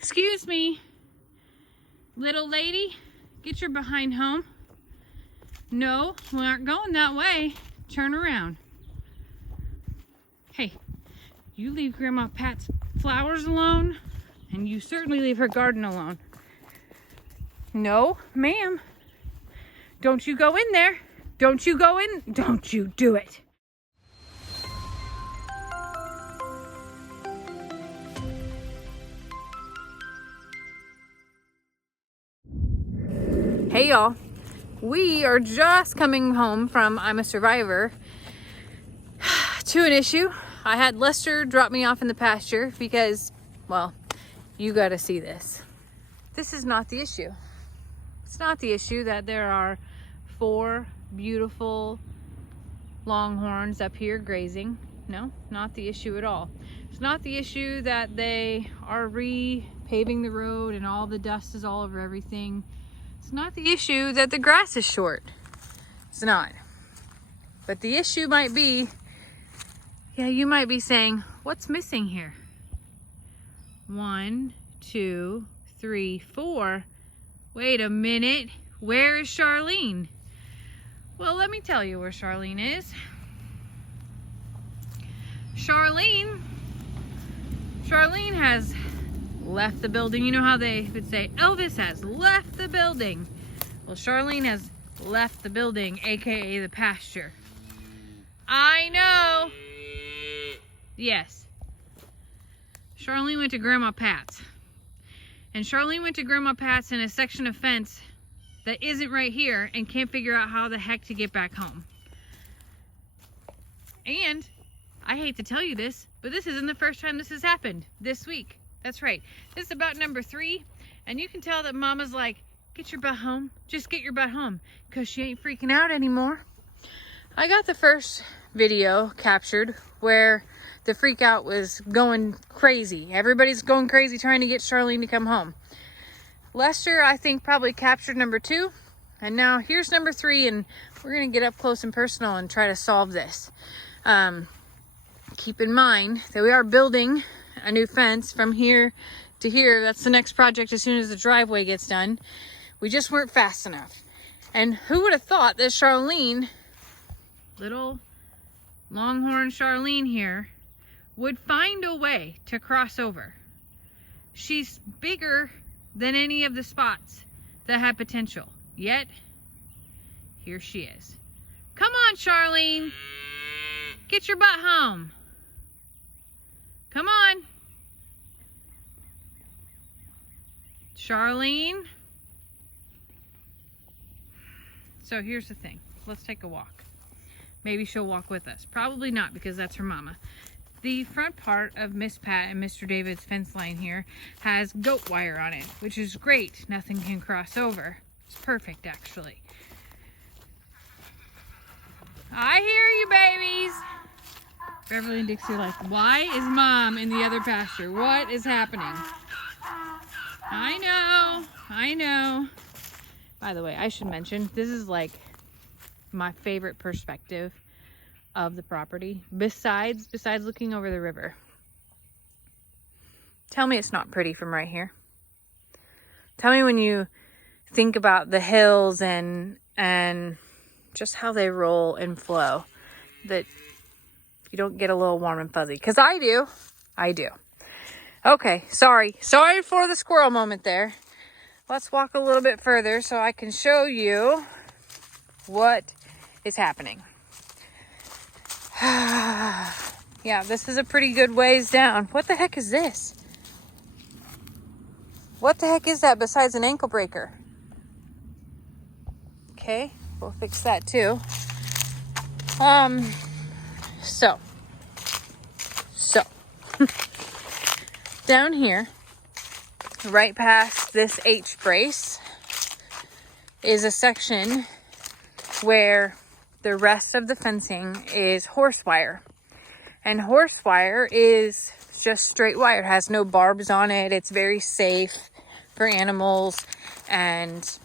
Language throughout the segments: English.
Excuse me, little lady, get your behind home. No, we aren't going that way. Turn around. Hey, you leave Grandma Pat's flowers alone, and you certainly leave her garden alone. No, ma'am. Don't you go in there. Don't you go in. Don't you do it. Hey y'all, we are just coming home from I'm a Survivor to an issue. I had Lester drop me off in the pasture because, well, you gotta see this. This is not the issue. It's not the issue that there are 4 beautiful longhorns up here grazing. No, not the issue at all. It's not the issue that they are repaving the road and all the dust is all over everything. It's not the issue that the grass is short. It's not. But the issue might be, yeah, you might be saying, what's missing here? 1, 2, 3, 4. Wait a minute. Where is Charlene? Well, let me tell you where Charlene is. Charlene has left the building. You know how they would say, Elvis has left the building. Well, Charlene has left the building, aka the pasture. I know. Yes. Charlene went to Grandma Pat's. And Charlene went to Grandma Pat's in a section of fence that isn't right here and can't figure out how the heck to get back home. And I hate to tell you this, but this isn't the first time this has happened this week. That's right. This is about number 3. And you can tell that Mama's like, get your butt home. Just get your butt home. Because she ain't freaking out anymore. I got the first video captured where the freak out was going crazy. Everybody's going crazy trying to get Charlene to come home. Lester, I think, probably captured number 2. And now here's number 3. And we're going to get up close and personal and try to solve this. Keep in mind that we are building a new fence from here to here. That's the next project as soon as the driveway gets done. We just weren't fast enough. And who would have thought that Charlene, little Longhorn Charlene here, would find a way to cross over. She's bigger than any of the spots that had potential. Yet, here she is. Come on, Charlene. Get your butt home. Come on. Charlene. So here's the thing. Let's take a walk. Maybe she'll walk with us. Probably not, because that's her mama. The front part of Miss Pat and Mr. David's fence line here has goat wire on it, which is great. Nothing can cross over. It's perfect, actually. I hear you, babies. Beverly and Dixie are like, why is Mom in the other pasture? What is happening? I know. By the way, I should mention, this is like my favorite perspective of the property, besides looking over the river. Tell me it's not pretty from right here. Tell me when you think about the hills and just how they roll and flow, that you don't get a little warm and fuzzy. Because I do. Okay, sorry for the squirrel moment there. Let's walk a little bit further so I can show you what is happening. Yeah, this is a pretty good ways down. What the heck is this? What the heck is that besides an ankle breaker? Okay, we'll fix that too. So down here, right past this H brace, is a section where the rest of the fencing is horse wire. And horse wire is just straight wire. It has no barbs on it. It's very safe for animals and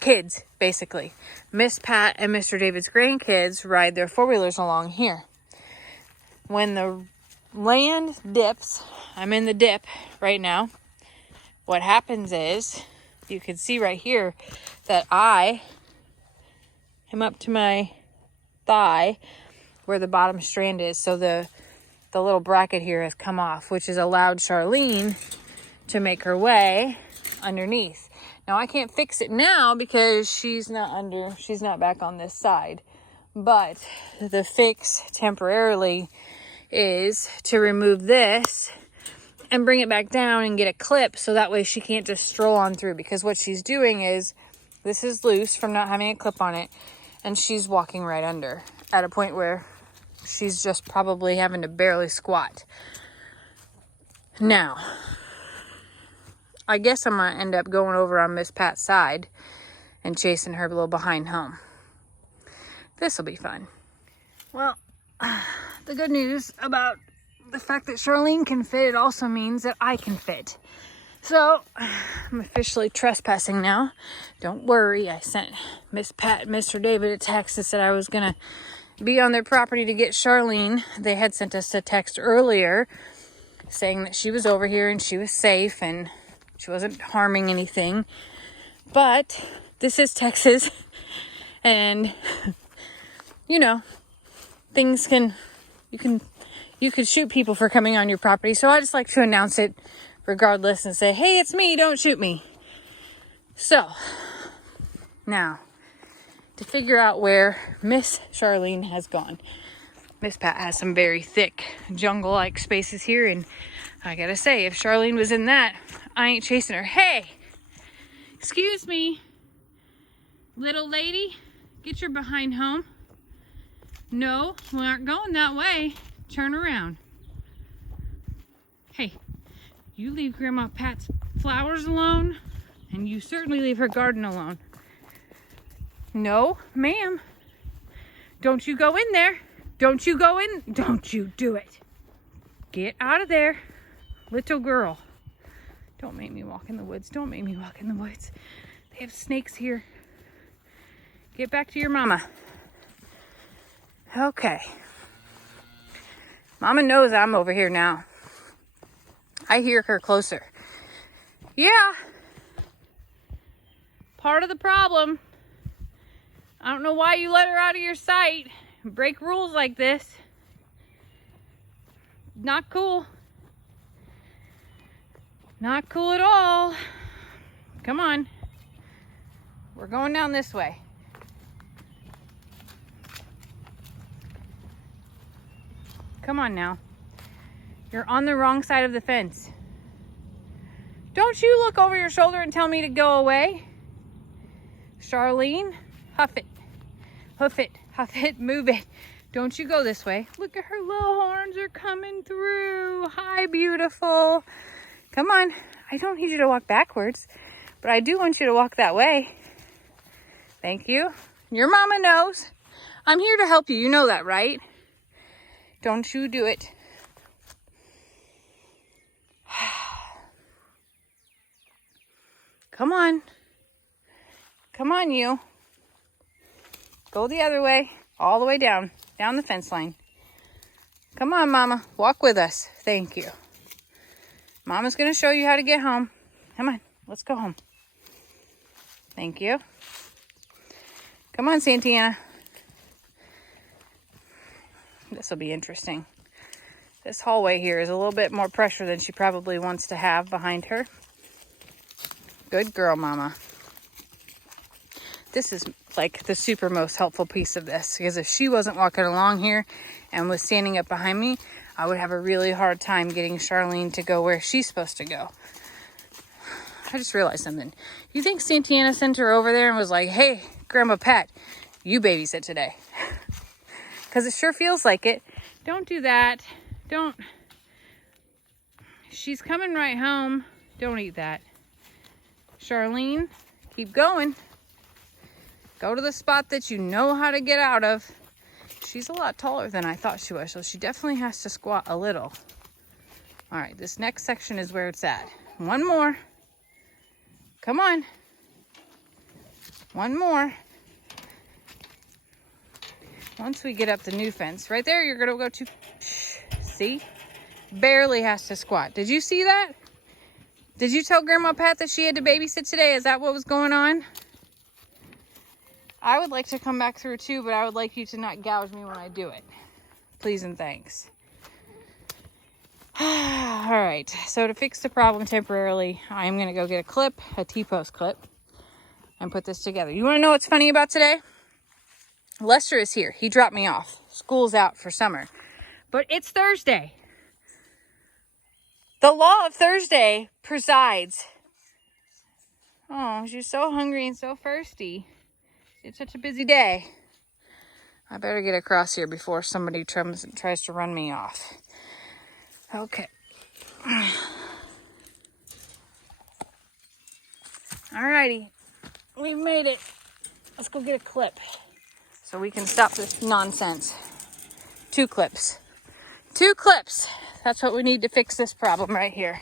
kids, basically. Miss Pat and Mr. David's grandkids ride their 4-wheelers along here. When the land dips, I'm in the dip right now. What happens is, you can see right here that I am up to my thigh where the bottom strand is. So the little bracket here has come off, which has allowed Charlene to make her way underneath. Now I can't fix it now because she's not back on this side. But the fix temporarily is to remove this and bring it back down and get a clip so that way she can't just stroll on through, because what she's doing is this is loose from not having a clip on it and she's walking right under at a point where she's just probably having to barely squat. Now, I guess I'm going to end up going over on Miss Pat's side and chasing her a little behind home. This will be fun. Well, the good news about the fact that Charlene can fit, it also means that I can fit. So, I'm officially trespassing now. Don't worry, I sent Miss Pat and Mr. David a text that said I was going to be on their property to get Charlene. They had sent us a text earlier saying that she was over here and she was safe and she wasn't harming anything. But this is Texas, and you know, you could shoot people for coming on your property. So I just like to announce it regardless and say, hey, it's me, don't shoot me. So now to figure out where Miss Charlene has gone. Miss Pat has some very thick jungle-like spaces here, and I gotta say, if Charlene was in that, I ain't chasing her. Hey, excuse me, little lady, get your behind home. No, we aren't going that way. Turn around. Hey, you leave Grandma Pat's flowers alone, and you certainly leave her garden alone. No, ma'am. Don't you go in there. Don't you go in. Don't you do it. Get out of there, little girl. Don't make me walk in the woods. Don't make me walk in the woods. They have snakes here. Get back to your mama. Okay. Mama knows I'm over here now. I hear her closer. Yeah. Part of the problem. I don't know why you let her out of your sight and break rules like this. Not cool. Not cool at all. Come on. We're going down this way. Come on now. You're on the wrong side of the fence. Don't you look over your shoulder and tell me to go away. Charlene, huff it. Hoof it. Huff it. Move it. Don't you go this way. Look at her little horns are coming through. Hi, beautiful. Come on. I don't need you to walk backwards, but I do want you to walk that way. Thank you. Your mama knows. I'm here to help you. You know that, right? Don't you do it. Come on. Come on, you. Go the other way. All the way down. Down the fence line. Come on, Mama. Walk with us. Thank you. Mama's going to show you how to get home. Come on. Let's go home. Thank you. Come on, Santana. This will be interesting. This hallway here is a little bit more pressure than she probably wants to have behind her. Good girl, Mama. This is like the super most helpful piece of this, because if she wasn't walking along here and was standing up behind me, I would have a really hard time getting Charlene to go where she's supposed to go. I just realized something. You think Santana sent her over there and was like, hey, Grandma Pat, you babysit today? Because it sure feels like it. Don't do that. Don't. She's coming right home. Don't eat that. Charlene, keep going. Go to the spot that you know how to get out of. She's a lot taller than I thought she was, so she definitely has to squat a little. All right, this next section is where it's at. One more. Come on. One more. Once we get up the new fence, right there, you're going to go to, see? Barely has to squat. Did you see that? Did you tell Grandma Pat that she had to babysit today? Is that what was going on? I would like to come back through too, but I would like you to not gouge me when I do it. Please and thanks. All right, so to fix the problem temporarily, I'm going to go get a clip, a T-post clip, and put this together. You want to know what's funny about today? Lester is here. He dropped me off. School's out for summer. But it's Thursday. The law of Thursday presides. Oh, she's so hungry and so thirsty. It's such a busy day. I better get across here before somebody tries to run me off. Okay. Alrighty. We've made it. Let's go get a clip so we can stop this nonsense. 2 clips. 2 clips. That's what we need to fix this problem right here.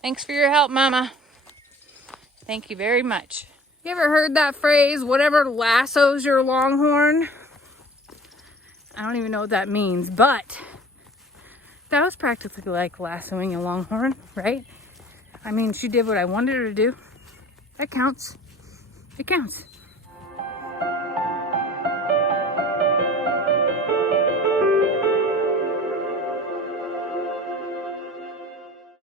Thanks for your help, Mama. Thank you very much. You ever heard that phrase, whatever lassos your Longhorn? I don't even know what that means, but that was practically like lassoing a Longhorn, right? I mean, she did what I wanted her to do. That counts. It counts.